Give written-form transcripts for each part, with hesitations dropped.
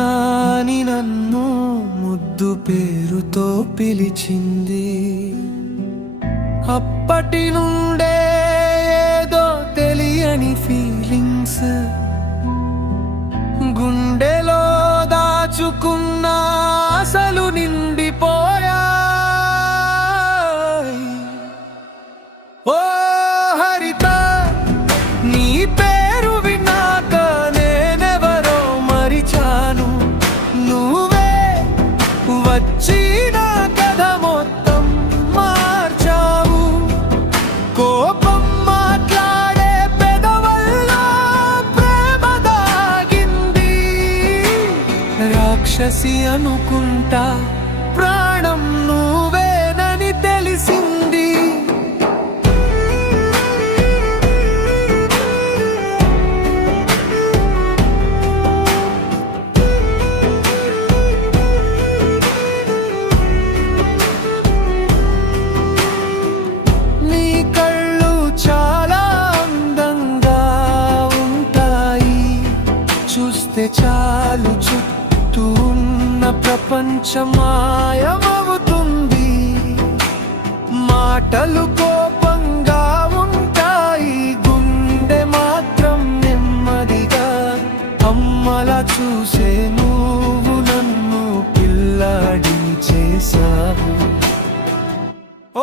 నాని నన్ను ముద్దు పేరుతో పిలిచింది. అప్పటి నుండే ఏదో తెలియని ఫీలింగ్స్ గుండెలో దాచుకున్న అసలు నిండిపోయా. ఓ హరిత, నీ పేరు విన్నాక నేనెవరో మరిచాను. నువ్వే వచ్చి నా కథ మొత్తం మార్చావు. కోపం మాట్లాడే పెదవుల్లో ప్రేమ దాగింది. రాక్షసి అనుకుంటా, ప్రాణం నువ్వేనని తెలిసింది. చూస్తే చాలు చుట్టూ ఉన్న ప్రపంచం మాయమవుతుంది. మాటలు కోపంగా ఉంటాయి, గుండె మాత్రం నెమ్మదిగా. అమ్మలా చూసే నువ్వు నన్ను పిల్లాడి చేశావు.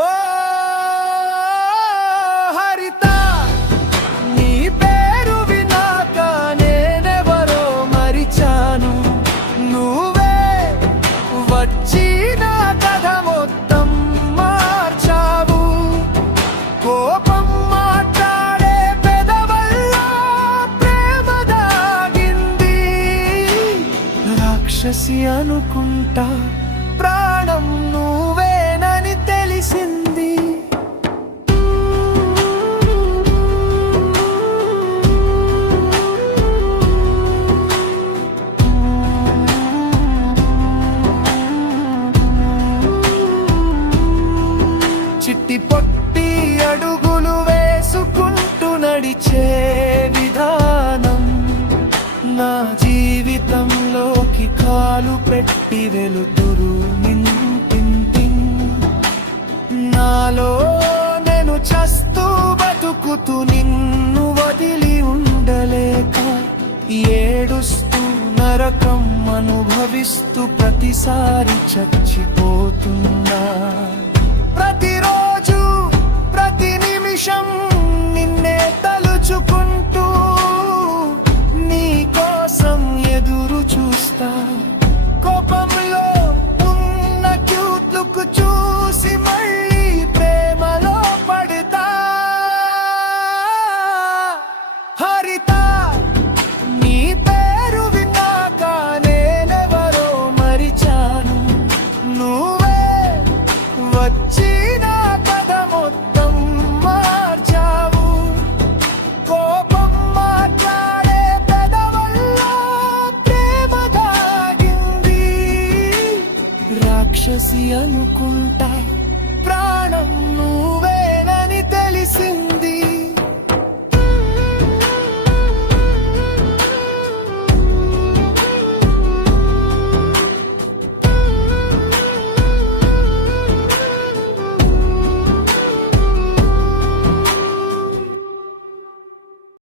ఓ కోపం మాట్లాడే పెదవుల్లో ప్రేమ దాగింది. రాక్షసి అనుకుంటా, ప్రాణం నువ్వేనని తెలిసింది. చిట్టి పొట్టి అడుగులు వేసుకుంటూ నడిచే విధానం నా జీవితంలోకి కాలు పెట్టి వెలుతురు నింపింది. నాలో నేను చస్తూ బతుకుతూ నిన్ను వదిలి ఉండలేక ఏడుస్తూ నరకం అనుభవిస్తూ ప్రతిసారి చచ్చిపోతున్నా. ప్రతిరోజు ప్రతి నిమిషం నిన్నే తలుచుకుంటూ నీ కోసం ఎదురు చూస్తా. కోపంలో ఉన్న క్యూట్ లుక్ చూసి మళ్ళీ ప్రేమలో పడతా. హరిత, నీ పేరు విన్నాక నేనెవరో మరిచాను. నువ్వే వచ్చి నా కథ మొత్తం మార్చావు. కోపం మాట్లాడే పెదవుల్లో ప్రేమ దాగింది. రాక్షసి అనుకుంటా,